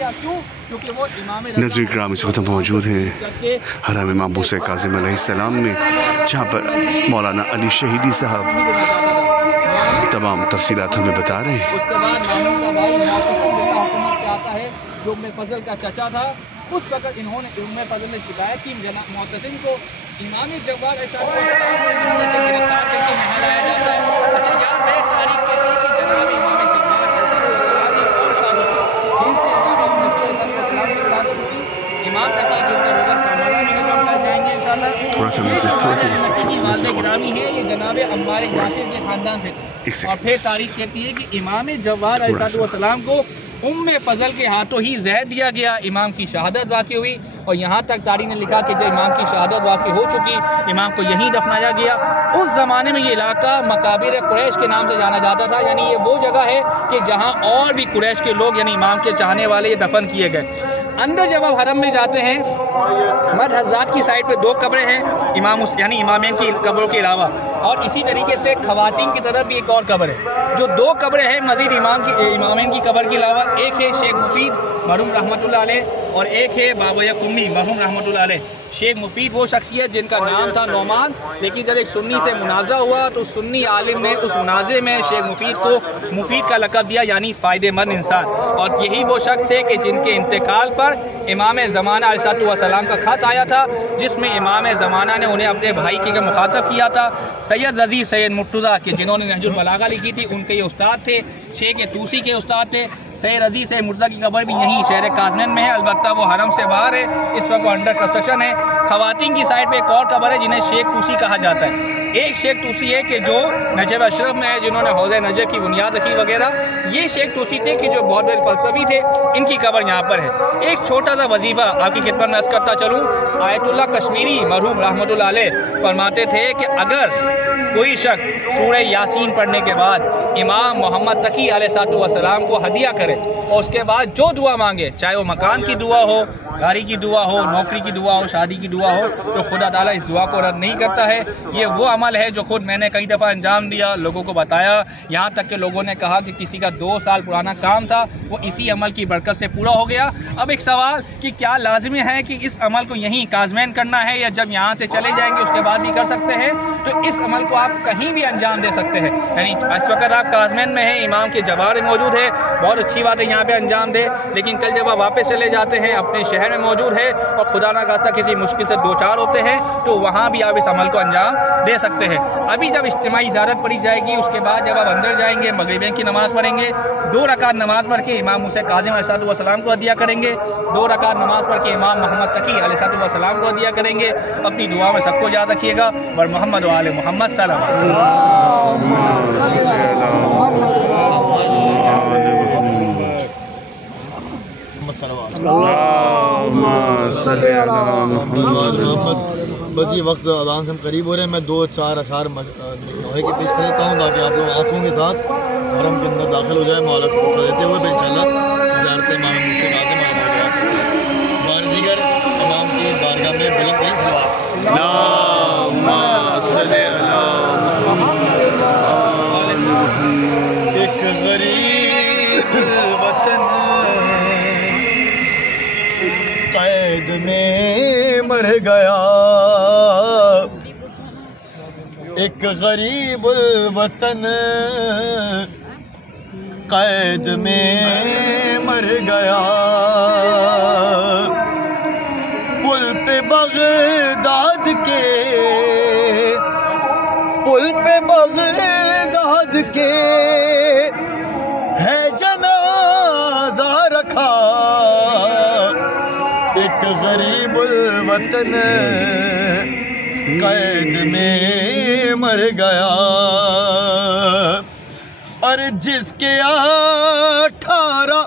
नज़र इकराम इस वक्त मौजूद हैं हरम इमाम मूसा काज़िम अलैहिस्सलाम में, जहाँ पर मौलाना अली शहीदी साहब तमाम तफसीलात हमें बता रहे हैं। उसके बाद मामून का भाई हुकूमत से आता है जो उम्मे फजल का चचा था। उस वक्त इन्होंने उम्मे फजल ने शिकायत की जनाब मोहतसिम को इमाम जव्वाद ऐसा से गिरफ्तार करके महल लाया जाता है। अच्छा याद है तारीख के लिए कि जनाब इमाम जव्वाद ऐसा ने और शादी जिनसे इमाम तक जिनका रोज़ा सामना में हम कर जाएंगे इंशाल्लाह। थोड़ा सा गिरामी है ये जनाब अम्मार यासिर के ख़ानदान से। और फिर तारीख कहती है कि इमाम जव्वाद अलैहिस्सलाम को उम्मे फजल के हाथों ही ज़हर दिया गया। इमाम की शहादत वाक़ई हुई और यहाँ तक तारीख ने लिखा कि जब इमाम की शहादत वाक़ई हो चुकी, इमाम को यहीं दफनाया गया। उस ज़माने में ये इलाका मकाबिर कुरैश के नाम से जाना जाता था, यानी ये वो जगह है कि जहाँ और भी कुरैश के लोग यानी इमाम के चाहने वाले ये दफन किए गए। अंदर जब आप हरम में जाते हैं, मद हज़ात की साइड पे 2 कब्रें हैं इमाम यानी इमामैन की कब्रों के अलावा, और इसी तरीके से खवातीन की तरफ भी एक और कब्र है। जो 2 कब्रें हैं मज़ीद इमामैन की कब्र के अलावा, एक है शेख मुफीद मरहूम रहमतुल्लाह अलैह और एक है बाबा यकुमी मरहूम रहमतुल्लाह अलैह। शेख मुफीद वो शख्सियत जिनका नाम था नौमान, लेकिन जब एक सुन्नी से मुनाज़ा हुआ तो सुन्नी आलिम ने उस मुनाज़े में शेख मुफीद को मुफीद का लक़ब दिया, यानी फ़ायदेमंद इंसान। और यही वो शख्स है कि जिनके इंतकाल पर इमाम ज़माना अलैहिस्सलाम का ख़त आया था, जिसमें इमाम ज़माना ने उन्हें अपने भाई के मुखातब किया था। सैयद रज़ी सैयद मुर्तज़ा के जिन्होंने नहजुल बलागा लिखी थी, उनके ये उस्ताद थे। शेख तूसी के उस्ताद थे। सैयद रज़ी सैयद मुर्तज़ा की कब्र भी यहीं शहर काज़मीन में है, अलबत्ता वो हरम से बाहर है, इस वक्त वो अंडर कंस्ट्रक्शन है। खवातीन की साइड पे एक और कब्र है जिन्हें शेख तूसी कहा जाता है। एक शेख तूसी है कि जो नजब अशरफ में है, जिन्होंने हौज़ नजब की बुनियाद रखी वगैरह। ये शेख तूसी थे कि जो बहुत बड़े फ़लसफ़ी थे, इनकी कब्र यहाँ पर है। एक छोटा सा वजीफ़ा आपकी खिदमत में अर्ज़ करता चलूँ। आयतुल्लाह कश्मीरी मरहूम रहमतुल्लाह अलैह फरमाते थे कि अगर कोई शख्स सूरह यासीन पढ़ने के बाद इमाम मोहम्मद तकी अलैहिस्सलाम को हदिया करे और उसके बाद जो दुआ मांगे, चाहे वो मकान की दुआ हो, गाड़ी की दुआ हो, नौकरी की दुआ हो, शादी की दुआ हो, तो खुदा ताला इस दुआ को रद्द नहीं करता है। ये वो अमल है जो खुद मैंने कई दफ़ा अंजाम दिया, लोगों को बताया, यहाँ तक कि लोगों ने कहा कि किसी का 2 साल पुराना काम था वो इसी अमल की बरकत से पूरा हो गया। अब एक सवाल कि क्या लाजमी है कि इस अमल को यहीं काज़मीन करना है या जब यहाँ से चले जाएंगे उसके बाद भी कर सकते हैं? तो इस अमल को आप कहीं भी अंजाम दे सकते हैं। यानी इस वक्त आप काज़मीन में हैं, इमाम के जवार मौजूद है, बहुत अच्छी बात है यहाँ पे अंजाम दे, लेकिन कल जब आप वापस चले जाते हैं अपने शहर में मौजूद है और खुदा ना खासा किसी मुश्किल से 2-4 होते हैं, तो वहाँ भी आप इस अमल को अंजाम दे सकते हैं। अभी जब इज्तिमाई ज़ियारत पढ़ी जाएगी, उसके बाद जब आप अंदर जाएंगे मगरिबैन की नमाज़ पढ़ेंगे, 2 रकात नमाज़ पढ़ के इमाम मूसा काज़िम अलैहिस्सलाम को हदिया करेंगे, 2 रकात नमाज़ पढ़ के इमाम मोहम्मद तकी अलैहिस्सलाम को हदिया करेंगे। अपनी दुआ में सबको याद रखिएगा। वर मोहम्मद व आले मोहम्मद सल्लल्लाहु बस ये वक्त अज़ान से हम करीब हो रहे हैं। मैं 2-4 अशार नोहे के पेश कर देता हूँ ताकि आप लोग आंसुओं के साथ हरम के अंदर दाखिल हो जाए, मौला को सजाते हुए फिर इंशाअल्लाह ज़ियारत इमाम मूसा काज़िम बार दीगर इमाम की बारगाह में बुलंद सलावत। एक गरीब वतन कैद में मर गया, एक गरीब वतन कैद में मर गया। पुल पे बगदाद के, पुल पे बगदाद के है जनाजा रखा, एक गरीब वतन कैद में मर गया। और जिसके 18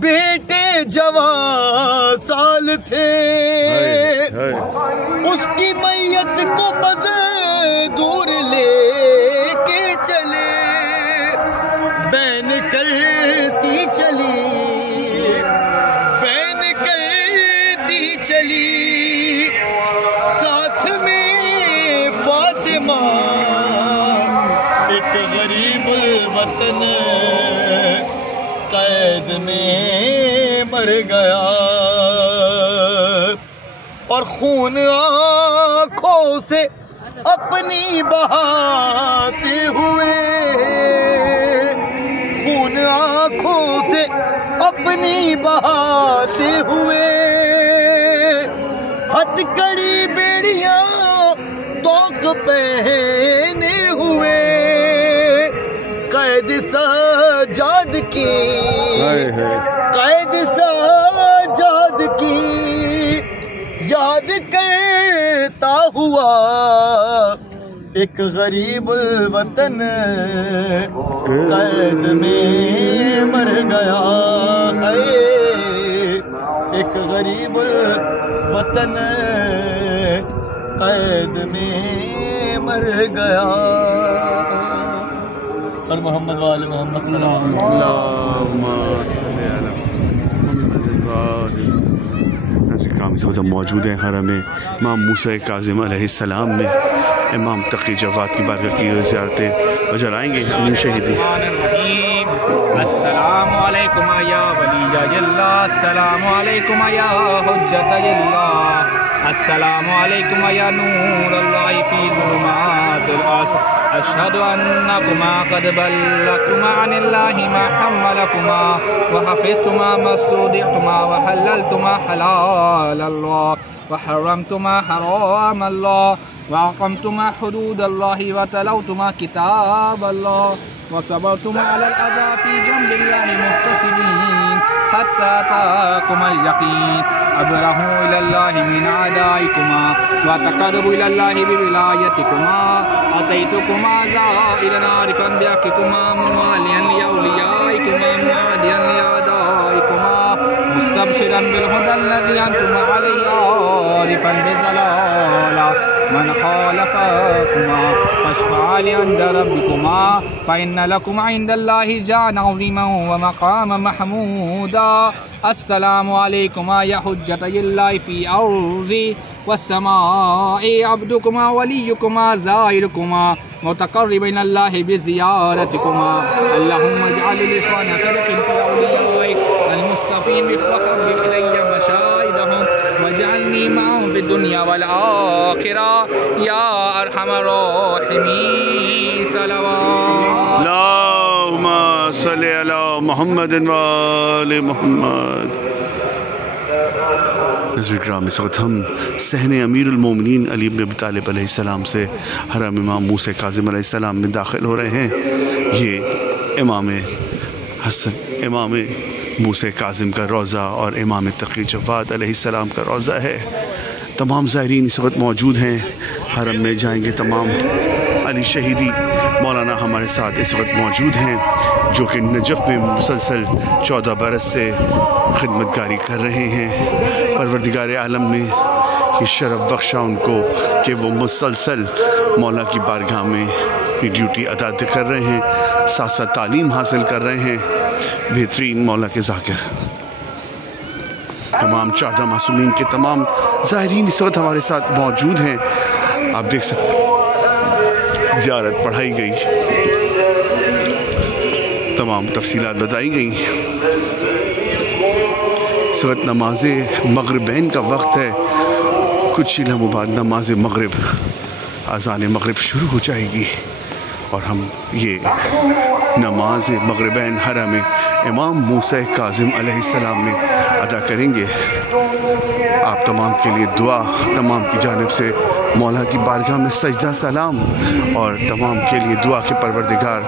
बेटे जवान साल थे, उसकी मैयत को मज़दूर लेके चले, बैन करती चली, बैन करती चली, साथ में फातिमा। एक गरीब वतन कैद में मर गया और खून आँखों से अपनी बहाते हुए, खून आँखों से अपनी बहाते हुए, हथकड़ी बेड़ियां तोक पहने हुए, कैद सजाद की, कैद सजाद की याद करता हुआ एक गरीब वतन कैद में मर गया। एक गरीब वतन कैद में मर गया। और मोहम्मद वाले मोहम्मद इस वक्त मौजूद हैं हरम में इमाम मूसा काज़िम अलैहिस्सलाम में इमाम तकी जवाद की बारगाह की ज़ियारतें वजर आएंगे अमीन शहीदी। अस्सलामु अलैकुम या वलियल्लाह, अस्सलामु अलैकुम या हुज्जतल्लाह, अस्सलामु अलैकुम या नूरल्लाहि फी ज़ुलुमातिल अर्ज़, अशहदु अन्नकुमा क़द बल्लगतुमा अनिल्लाहि मा हम्मलकुमा व हफ़िज़तुमा मस्तूदिअतुमा व हल्ललतुमा हलालल्लाह व हर्रमतुमा हरामल्लाह व अक़मतुमा हुदूदल्लाहि व तलौतुमा किताबल्लाह व सबरतुमा अलल अज़ा फ़ी जंबिल्लाहि मुहतसिबीन हत्ता अताकुमुल यक़ीन, अबरहू इलल्लाहि मिन अदाइकुमा व तक़र्रबू इलल्लाहि बिविलायतिकुमा, अतैतुकुमा ज़ाइरन आरिफ़न बिहक़्क़िकुमा मुवालियन लिअवलियाइकुमा मुआदियन लिअअदाइकुमा, मुस्तबशिरन बिलहुदल्लज़ी अंतुम अलैहि आरिफ़न बिज़लाला, मन ख़ालफ़कुमा फशफ़अ लिअंद रब्बिकुमा फ़इन्न लकुमा इंदल्लाहि जान अज़ीमन व मक़ामन महमूदा। अस्सलामु अलैकुमा या हुज्जतल्लाहि फ़ी अर्ज़ी वस्समाई, अब्दुकुमा वलियुकुमा ज़ाइरुकुमा मुतक़र्रिबन इलल्लाहि बिज़ियारतिकुमा, अल्लाहुम्मा इजअल लिसाना सदक़िन फ़ी औलियाइक अल मुस्तफ़ीन व हब्बिब इलैया मशाइदहुम वजअलनी मअहुम फ़िद दुनिया वल आखिरह या अरहमर राहिमीन। सलवात अल्लाहुम्मा सल्लि अला मुहम्मद व आले मुहम्मद। नज़र-ए-किराम, इस वक्त हम सहने अमीरुल मोमिनीन अली इब्न अबी तालिब अलैहिस्सलाम से हरम इमाम मूसा काज़िम अलैहिस्सलाम में दाखिल हो रहे हैं। ये इमाम हसन, इमाम मूसा काज़िम का रोज़ा और इमाम तकी जवाद अलैहिस्सलाम का रोज़ा है। तमाम ज़ाहिरीन इस वक्त मौजूद हैं हरम में, जाएंगे तमाम। अली शहीदी मौलाना हमारे साथ इस वक्त मौजूद हैं, जो कि नजफ़ में मुसलसल 14 बरस से खिदमतगारी कर रहे हैं। परवरदिगार आलम ने ये शरफ़ बख्शा उनको कि वो मुसलसल मौला की बारगाह में अपनी ड्यूटी अदा कर रहे हैं, साथ साथ तालीम हासिल कर रहे हैं। बेहतरीन मौला के ज़ाकिर तमाम 14 मासूमीन के तमाम ज़ाहिरीन इस वक्त हमारे साथ मौजूद हैं। आप देख सकते ज़ियारत पढ़ाई गई, तमाम तफसीलात बताई गई। इस वक्त नमाज मगरिबैन का वक्त है। कुछ ही लम्हों बाद नमाज मगरिब, अज़ान मगरिब शुरू हो जाएगी और हम ये नमाज मगरिबैन हरम इमाम मूसा काज़िम अलैहिस्सलाम में अदा करेंगे। आप तमाम के लिए दुआ, तमाम की जानिब से मौला की बारगाह में सजदा सलाम, और तमाम के लिए दुआ के परवरदिगार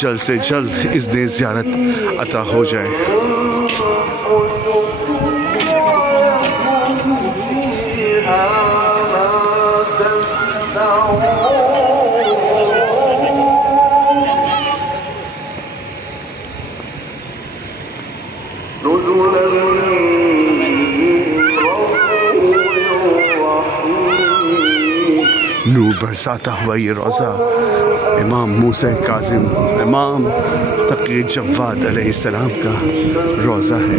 जल्द से जल्द इस दिन ज़ियारत अता हो जाए। नूर बरसाता हुआ ये रोज़ा इमाम मूसा काज़िम इमाम तकी जवाद अलैहिस्सलाम का रोज़ा है।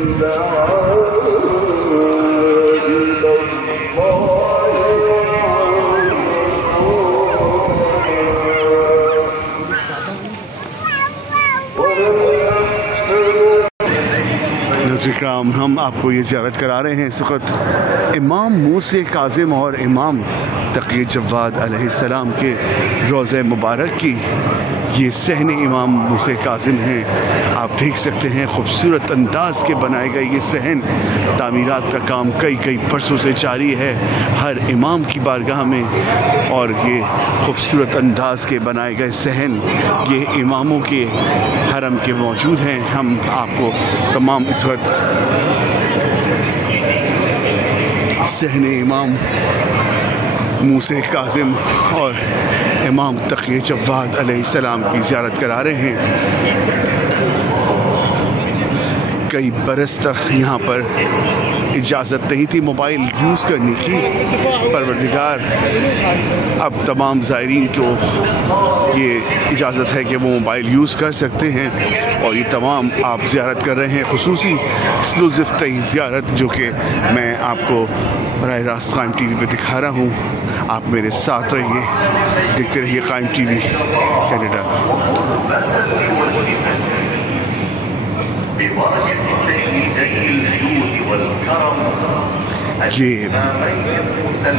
नज़र-ए-किराम, हम आपको ये ज़ियारत करा रहे हैं इस वक्त इमाम मूसा काज़िम और इमाम तक़ी जव्वाद अलैहिस्सलाम के रोज़े मुबारक की। ये सहने इमाम मूसा काज़िम हैं। आप देख सकते हैं खूबसूरत अंदाज़ के बनाए गए ये सहन, तामीरात का काम कई बरसों से जारी है हर इमाम की बारगाह में, और ये खूबसूरत अंदाज़ के बनाए गए सहन ये इमामों के हरम के मौजूद हैं। हम आपको तमाम इस वक्त सहने इमाम मूसा काज़िम और इमाम तक़ी जव्वाद अलैहिस्सलाम की ज़ियारत करा रहे हैं। कई बरस तक यहाँ पर इजाज़त नहीं थी मोबाइल यूज़ करने की। परवरदिगार अब तमाम ज़ायरीन को ये इजाज़त है कि वो मोबाइल यूज़ कर सकते हैं, और ये तमाम आप ज़ियारत कर रहे हैं खुसूसी एक्सक्लूसिव तई ज़ियारत जो कि मैं आपको बराह रास्त कायम टीवी पे दिखा रहा हूँ। आप मेरे साथ रहिए, देखते रहिए कायम टीवी कनाडा। ये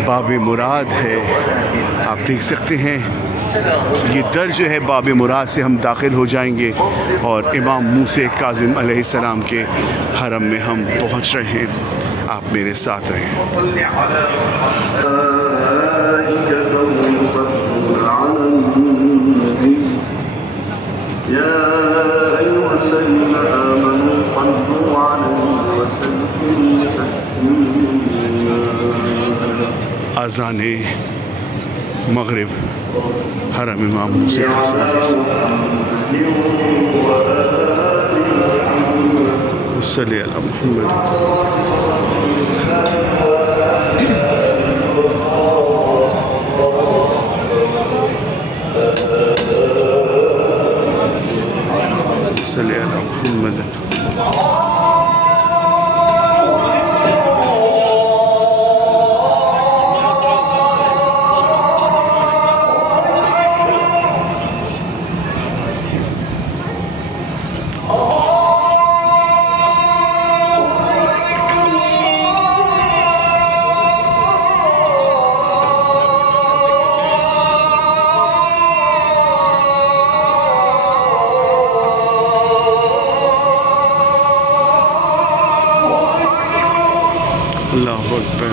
बाबे मुराद है, आप देख सकते हैं। ये दर जो है बाबे मुराद से हम दाखिल हो जाएंगे और इमाम मूसा काज़िम अलैहिस्सलाम के हरम में हम पहुंच रहे हैं। आप मेरे साथ रहें। अज़ान मग़रिब हरम इमाम मूसा काज़िम सल्ली अला मुहम्मद। सल्ली अला मुहम्मद। अल्लाहु अकबर।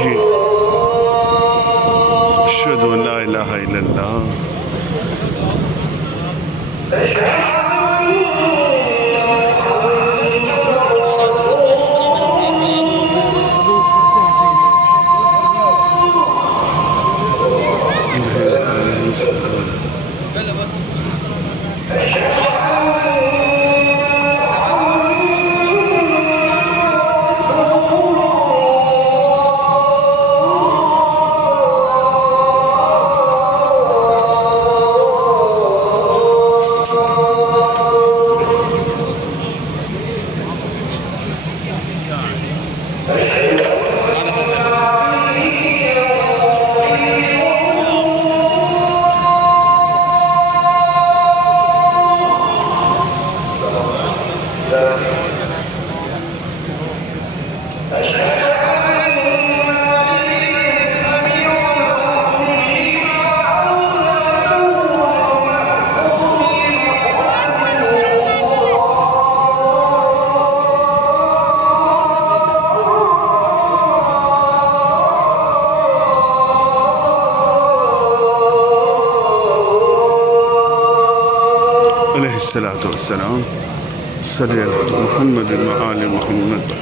जी अशहदु अन ला इलाहा इल्लल्लाह। अलैहिस्सलातु वस्सलाम सल्ली अला मुहम्मद व आले मुहम्मद।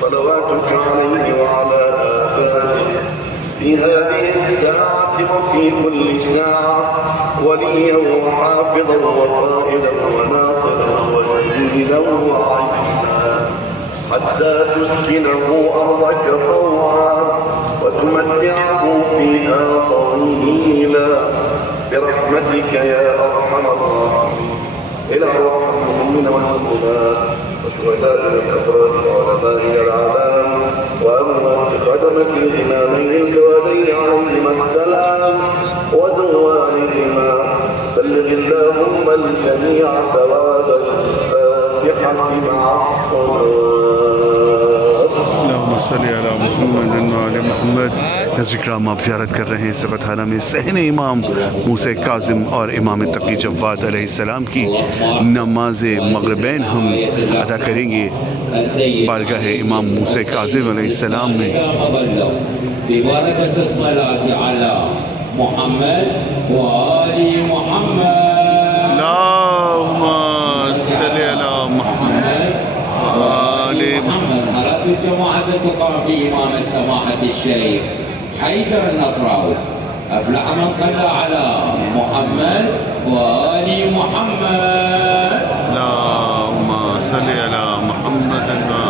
صلواتك عليه وعلى آله في هذه الساعة وفي كل ساعة وليا وحافظا وقائدا وناصرا وسيدا وعينا حتى تسكنه أرضك طوعا وتمتعه فيها طويلا برحمتك يا أرحم الراحمين. إلى أرواح المؤمنين والمؤمنات وشهداء الأبرار وعلماء الأعلام وأموات خدمة الإمامين الجوادين عليهما السلام وزوارهما بلغ اللهم الجميع ثواب الفاتحة مع الصلاة. اللهم صل على محمد وعلى محمد. नज़र किराम आप ज़ियारत कर रहे हैं इस वक्त हरम में सहन इमाम मूसा काज़िम और इमाम तकी जव्वाद अलैहिस्सलाम की नमाज मग़रिबैन हम अदा करेंगे बारगाह इमाम मूसा काज़िम अलैहिस्सलाम में। الجماعة ستقام بإمام سماحة الشيخ حيدر النصراوي. أفلح من صلى على محمد وآل محمد. اللهم صل على محمد.